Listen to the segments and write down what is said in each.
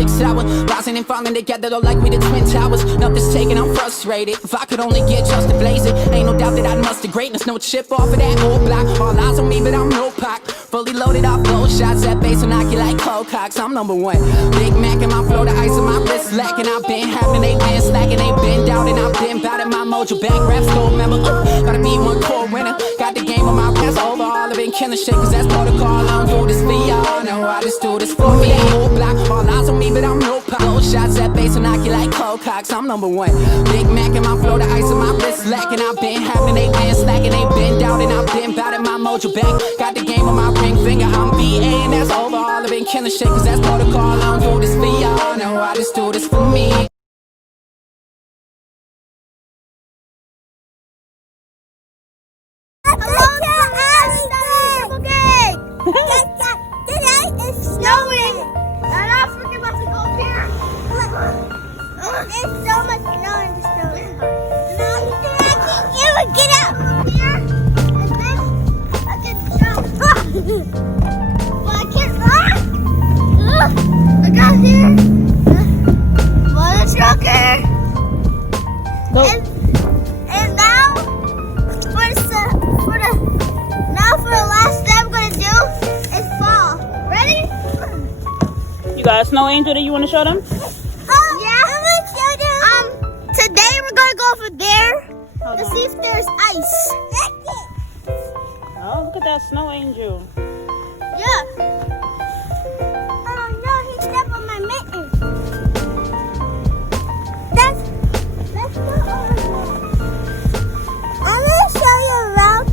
chicks sour. Rising and falling together, though, like we the Twin Towers. Nothing's taken, I'm frustrated. If I could only get just to blaze it, ain't no doubt that I'd muster greatness. No chip off of that old block. All eyes on me, but I'm no Pac. Fully loaded off those shots. That bass will knock you like cold cocks. I'm number one. Big Mac in my flow, the ice on my wrist lacking. I've been having, they been slacking, they been down, and I've been bout it. My mojo back rap store member. Gotta be one core winner. Got the game on my pants over. All I've been killing shit, cause that's protocol. I don't do this for y'all. No, I just do this for me. Old block, all eyes on me, but I'm no Pac. Those shots, that bass will knock you like cold cocks. I'm number one. Big Mac in my flow, the ice on my wrist lacking. I've been having, they been slacking, they been down, and I've been bout it. My mojo back. Got the game on my ring finger. I'm BA, and that's over. All I've been killing shit, cause that's protocol. I don't do this for y'all. No, I just do this for me. Today is snowing, and I'm freaking about to go here. There's so much snow in the snow. I can't even get out here, and then I can jump. But I can't run. I got here. Mother trucker. Nope. And now for the last thing I'm gonna do is fall. Ready? You got a snow angel that you want to show them? Yeah. I'm gonna show them. Today we're gonna go over there to see if there's ice. Oh, look at that snow angel. Yeah. Oh no, he stepped on my mitten. Let's go over there. I'm gonna show you around.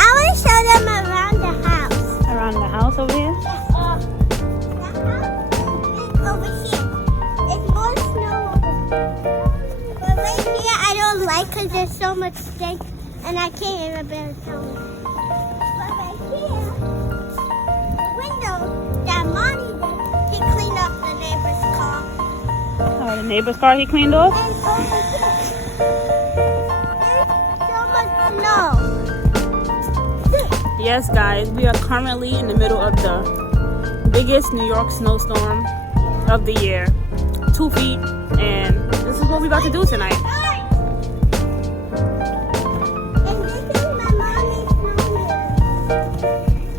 I want to show them around the house. Around the house over here? The house is over here. It's more snow over here. But right here I don't like because there's so much stink and I can't even bear tell it. But right here, the window that Monty did, he cleaned up the neighbor's car. Oh, the neighbor's car he cleaned off? And over here, there's so much snow. Yes, guys, we are currently in the middle of the biggest New York snowstorm of the year. 2 feet, and this is what we're about to do tonight. And this is my mommy's snowman.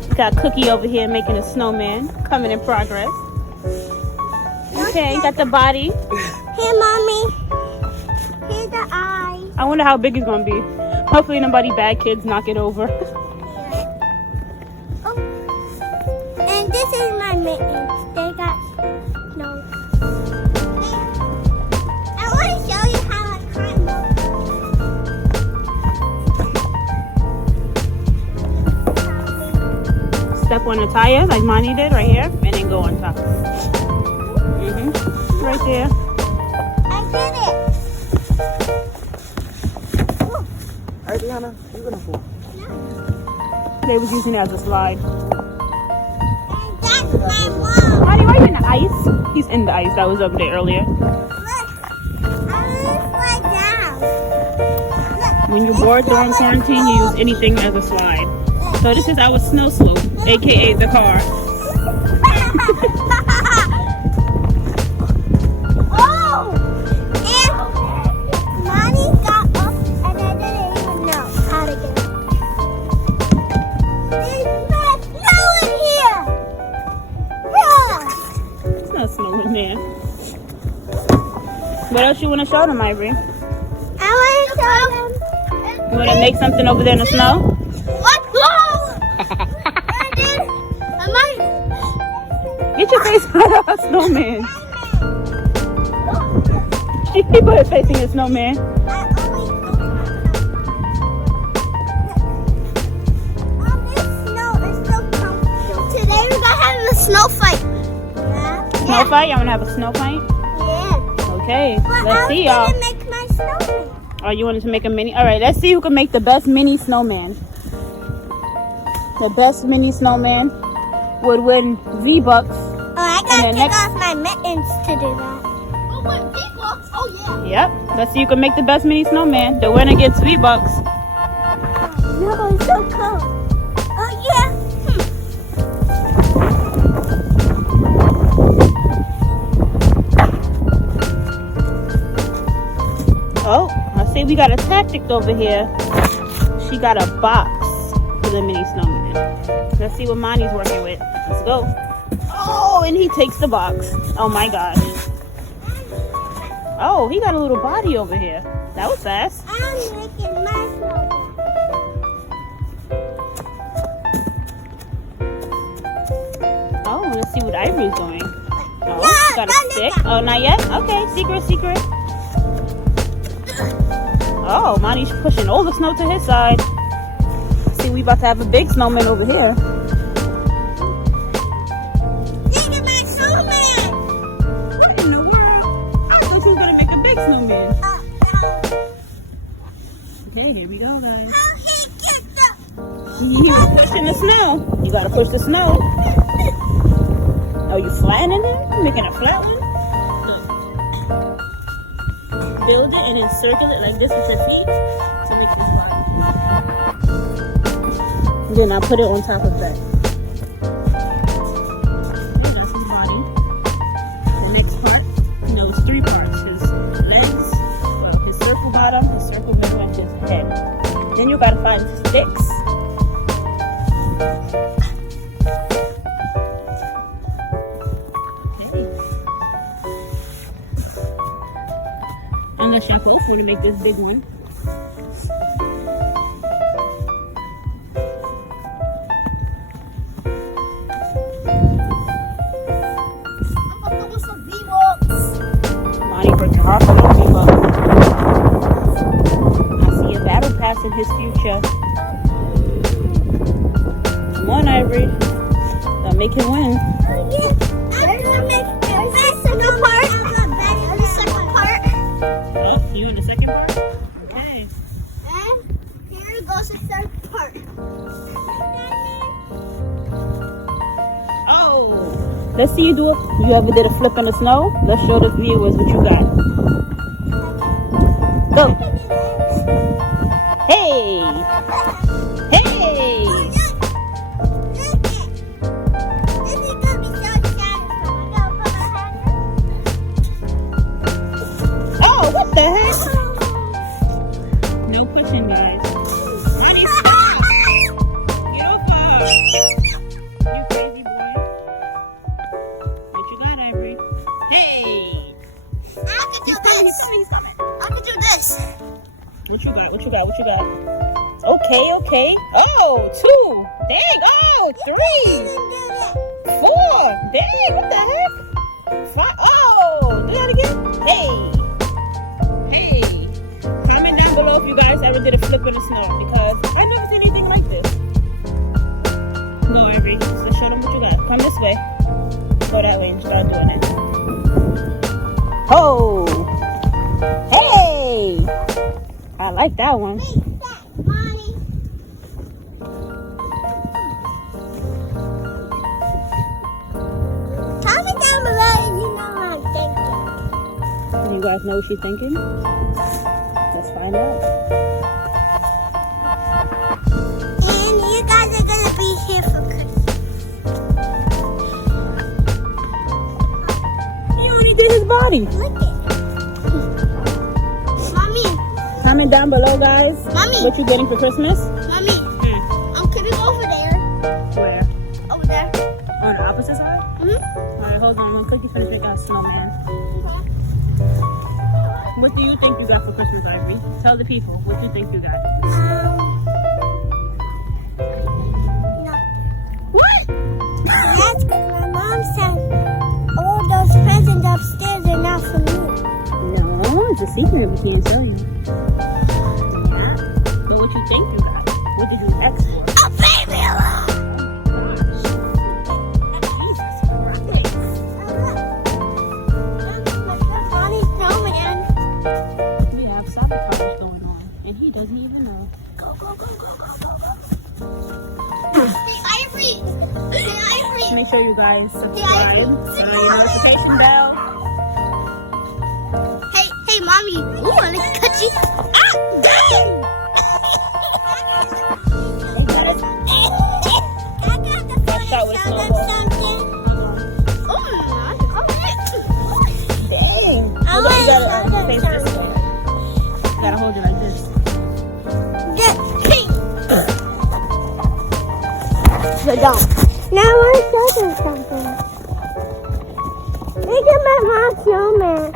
We got Cookie over here making a snowman, coming in progress. Okay, got the body. Here, mommy. Here's the eyes. I wonder how big it's gonna be. Hopefully nobody bad kids knock it over. Oh, and this is my mittens. They got snow. I want to show you how I climb up. Step on the tire like Monty did right here, and then go on top. Right there. I did it. Whoa. Alright, Diana, you're gonna fall. They was using it as a slide. And that's my mom. Monty, why are you in the ice? He's in the ice. That was up there earlier. Look, I'm gonna slide down. Look, When you're bored during quarantine, you use anything as a slide. So this is our snow slope, aka the car. Oh! And Monty got up and I didn't even know how to get up. There's not snow in here! Bruh! There's no snow in there. What else you want to show them, Ivory? I want to show them. You want to make something over there in the snow? Let's go! Get your face out of a snowman. She put her face in your snowman. Today we're gonna have a snow fight. Yeah. Snow fight? Y'all wanna have a snow fight? Yeah. Okay, But let's see y'all. I'm gonna make my snowman. Oh, you wanted to make a mini? Alright, let's see who can make the best mini snowman. The best mini snowman would win V-Bucks. Oh, I gotta take off my mittens to do that. Oh, what, V-Bucks? Oh, yeah. Yep, let's see who can make the best mini snowman. The winner gets V-Bucks. No, it's so cold. Oh, yeah. See, we got a tactic over here. She got a box for the mini snowman. Let's see what Monty's working with. Let's go. Oh, and he takes the box. Oh my gosh. Oh, he got a little body over here. That was fast. I'm making my snowman. Oh, let's see what Ivory's doing. Oh, No, she got a don't do stick. that. Oh, not yet? Okay, secret. Oh, Monty's pushing all the snow to his side. See, we about to have a big snowman over here. Look at my snowman. What in the world? I thought you were going to make a big snowman. No. Okay, here we go, guys. Oh, he kicked the... You're pushing the snow. You got to push the snow. Oh, you flattening it? You making a flat one? Look. Build it and then circle it like this with your feet to make it flat. Then I'll put it on top of that. Okay, that's his body. The next part, it's 3 parts. His legs, his circle bottom, his circle middle, and his head. Then you gotta find sticks. Unless y'all both want to make this big one. I'm gonna do some V-Walks. Monty working hard for those people. I see a battle pass in his future. Come on, Ivory. Don't make him win. I'm gonna make the second part. The second part. Oh, you in the second part? Okay. And here goes the third part. Oh, let's see you do it. You ever did a flip in the snow? Let's show the viewers what you got. Go. Hey. Hey. Oh, what the heck? No pushing, guys. Monty, stop. Get off her. You crazy boy. What you got, Ivory? Hey. I can do this. I can do this. What you got? Okay. Oh, 2. Dang. Oh, 3. 4. Dang, what the heck? 5. Oh, do that again. Hey. Comment down below if you guys ever did a flip in the snow, because I never seen anything like this. Go, Ivory. So show them what you got. Come this way. Go that way and start doing it. Oh. Hey. I like that one. Mommy. Comment down below if you know what I'm thinking. You guys know what she's thinking? Let's find out. And you guys are gonna be here for Christmas. He only did his body. Look it. Mommy. Comment down below, guys. Mommy. What you getting for Christmas? Mommy. Could we go over there? Where? Over there. On the opposite side? Mm-hmm. Alright, hold on. When Cookie finish making a snowman. What do you think you got for Christmas, Ivory? Tell the people what you think you got. No. What? That's because my mom said all those presents upstairs are not for me. No, it's a secret. We can't tell you. Yeah. But what you think you got? What did you ask for? A baby alone. Jesus Christ. Bonnie Snowman. We have soccer cards going on, and he doesn't even know. Go. The ivory. Make sure you guys subscribe. The ivory. Notification bell. Hey, mommy. Ooh, I like cookie. Ah, dang! Watch out with Snowball. Dang. Hold on, you gotta face this way. You gotta hold it like is my snowman.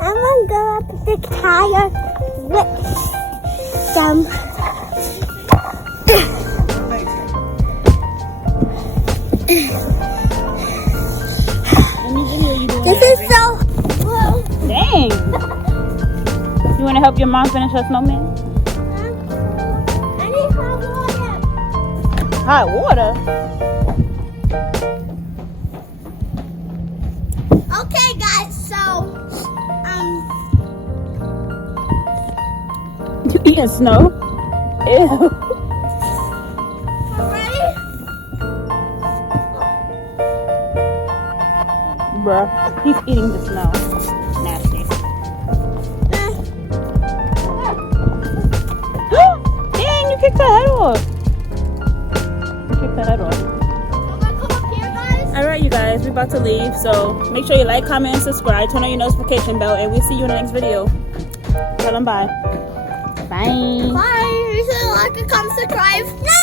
I'm gonna go up the tire with some. This is so cool. Dang. You want to help your mom finish her snowman? I need hot water. Hot water? Okay, guys, so, You eating snow? Ew. ready? Bruh, he's eating the snow. Nasty. Dang, you kicked her head off. You kicked her head off. I'm gonna come up here, guys. Alright, you guys, we're about to leave. So make sure you like, comment, and subscribe. Turn on your notification bell, and we'll see you in the next video. Tell them bye. Bye. Bye. You should like and comment, subscribe. No!